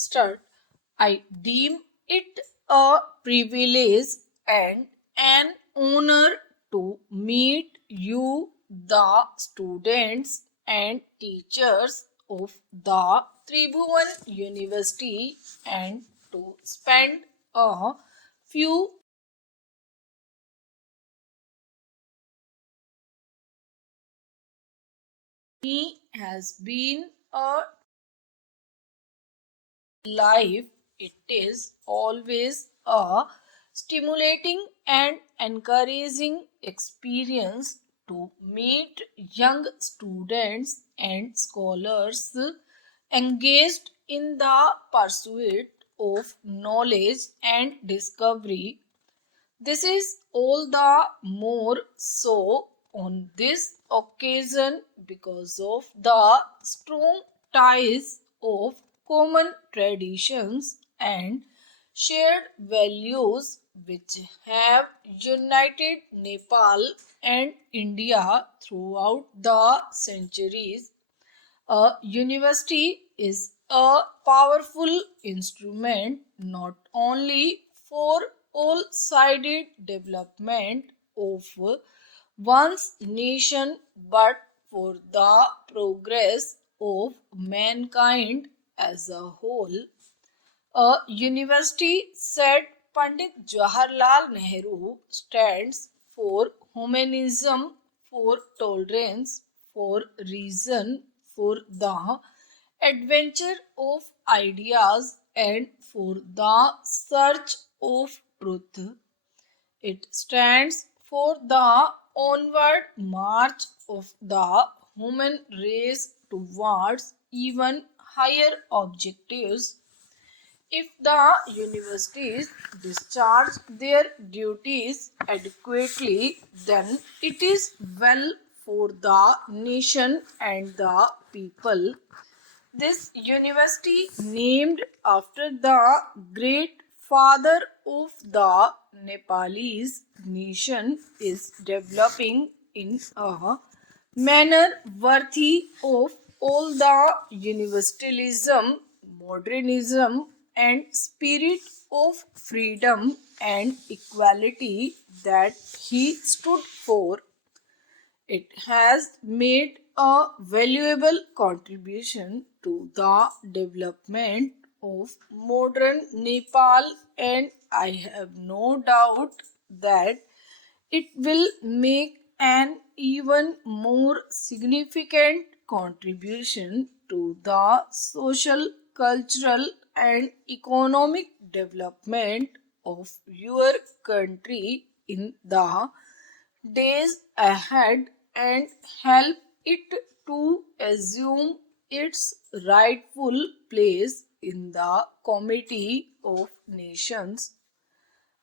start. I deem it a privilege and an honor to meet you, the students and teachers of the Tribhuvan University, and to spend a few me has been a life. It is always a stimulating and encouraging experience to meet young students and scholars engaged in the pursuit of knowledge and discovery. This is all the more so on this occasion because of the strong ties of common traditions and shared values which have united Nepal and India throughout the centuries. A university is a powerful instrument not only for all sided development of one's nation but for the progress of mankind as a whole. A university, said Pandit Jawaharlal Nehru, stands for humanism, for tolerance, for reason, for the adventure of ideas, and for the search of truth. It stands for the onward march of the human race towards even higher objectives. If the universities discharge their duties adequately, then it is well for the nation and the people. This university, named after the great father of the Nepalese nation, is developing in a manner worthy of all the universalism, modernism, and spirit of freedom and equality that he stood for. It has made a valuable contribution to the development of modern Nepal, and I have no doubt that it will make an even more significant contribution to the social, cultural, and economic development of your country in the days ahead and help it to assume its rightful place in the committee of nations.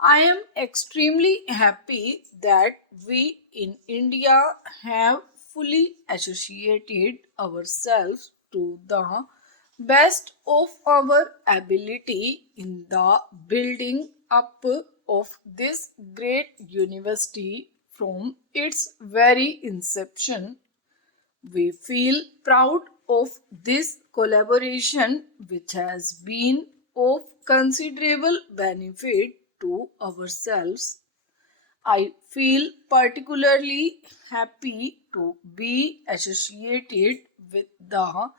I am extremely happy that we in India have fully associated ourselves to the best of our ability in the building up of this great university from its very inception. We feel proud of this collaboration, which has been of considerable benefit to ourselves. I feel particularly happy to be associated with the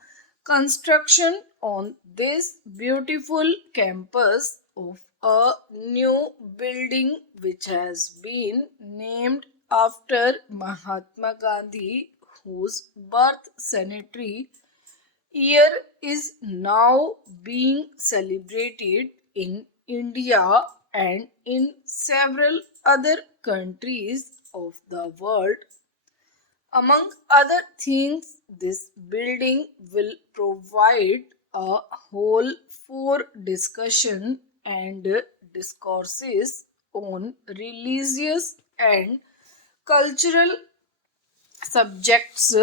construction on this beautiful campus of a new building which has been named after Mahatma Gandhi, whose birth centenary year is now being celebrated in India and in several other countries of the world. Among other things, this building will provide a hall for discussion and discourses on religious and cultural subjects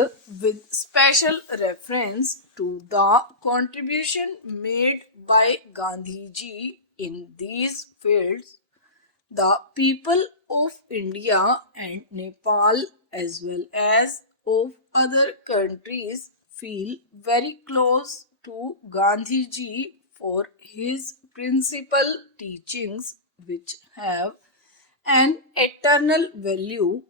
with special reference to the contribution made by Gandhiji in these fields. The people of India and Nepal, as well as of other countries, feel very close to Gandhiji for for his principal teachings which have an eternal value.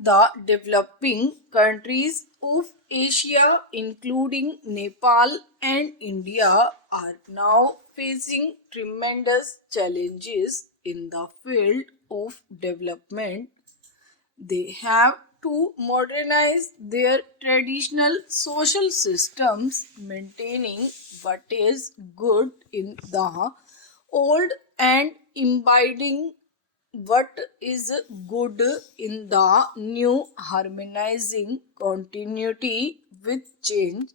The developing countries of Asia, including Nepal and India, are now facing tremendous challenges in the field of development. They have to modernize their traditional social systems, maintaining what is good in the old and imbibing what is good in the new, harmonizing continuity with change.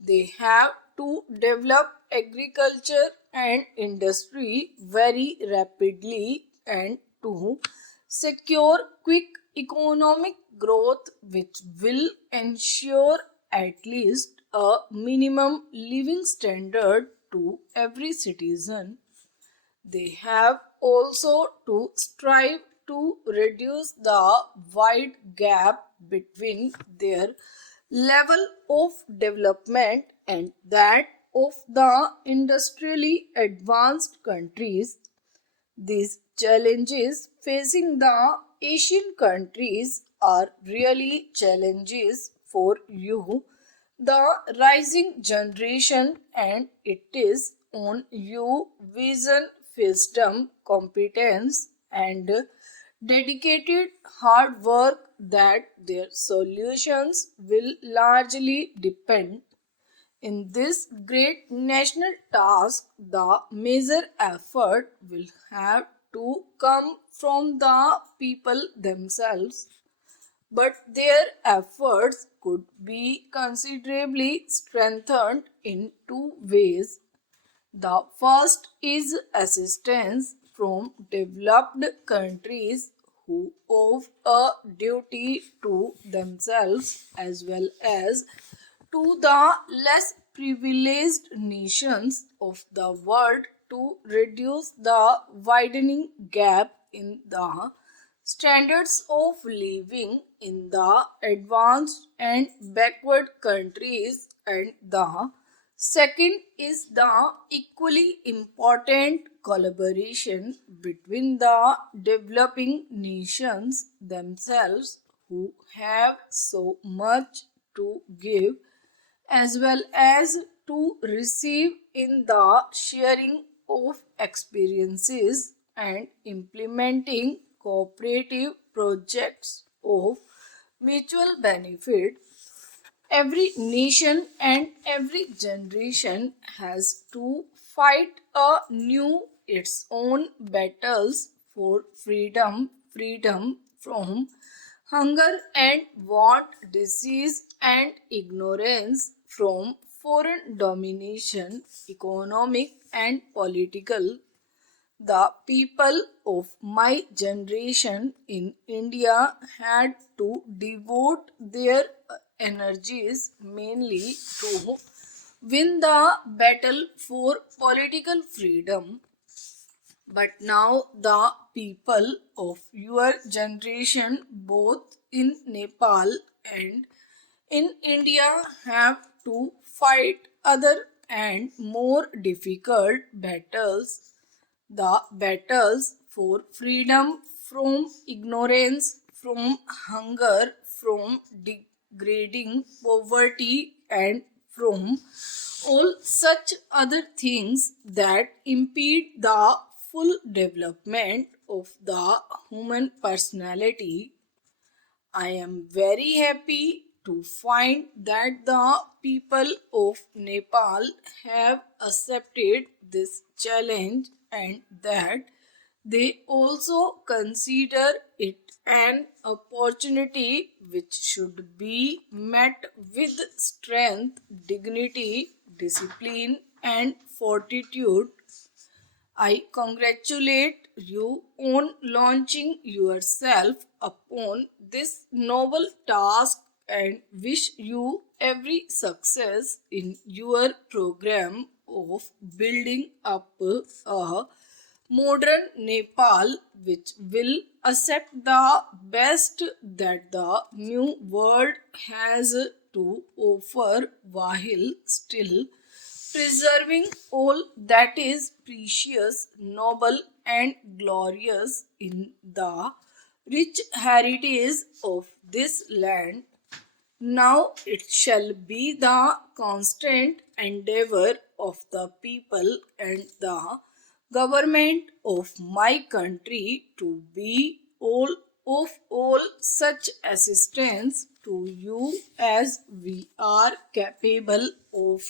They have to develop agriculture and industry very rapidly and to secure quick economic growth which will ensure at least a minimum living standard to every citizen. They have also to strive to reduce the wide gap between their level of development and that of the industrially advanced countries. These challenges facing the Asian countries are really challenges for you, the rising generation, and it is on you vision, wisdom, competence, and dedicated hard work that their solutions will largely depend. In this great national task, the major effort will have to come from the people themselves, but their efforts could be considerably strengthened in two ways. The first is assistance from developed countries who owe a duty to themselves as well as to the less privileged nations of the world to reduce the widening gap in the standards of living in the advanced and backward countries, and the second is the equally important collaboration between the developing nations themselves who have so much to give as well as to receive in the sharing of experiences and implementing cooperative projects of mutual benefit. Every nation and every generation has to fight anew its own battles for freedom from hunger and want, disease and ignorance, from foreign domination, economic and political. The people of my generation in India had to devote their energies mainly to win the battle for political freedom. But now the people of your generation, both in Nepal and in India, have to fight other and more difficult battles, the battles for freedom from ignorance, from hunger, from degrading poverty, and from all such other things that impede the full development of the human personality. I am very happy to find that the people of Nepal have accepted this challenge and that they also consider it an opportunity which should be met with strength, dignity, discipline, and fortitude. I congratulate you on launching yourself upon this noble task and wish you every success in your program of building up a modern Nepal which will accept the best that the new world has to offer while still preserving all that is precious, noble, and glorious in the rich heritage of this land. Now it shall be the constant endeavor of the people and the government of my country to be all such assistance to you as we are capable of.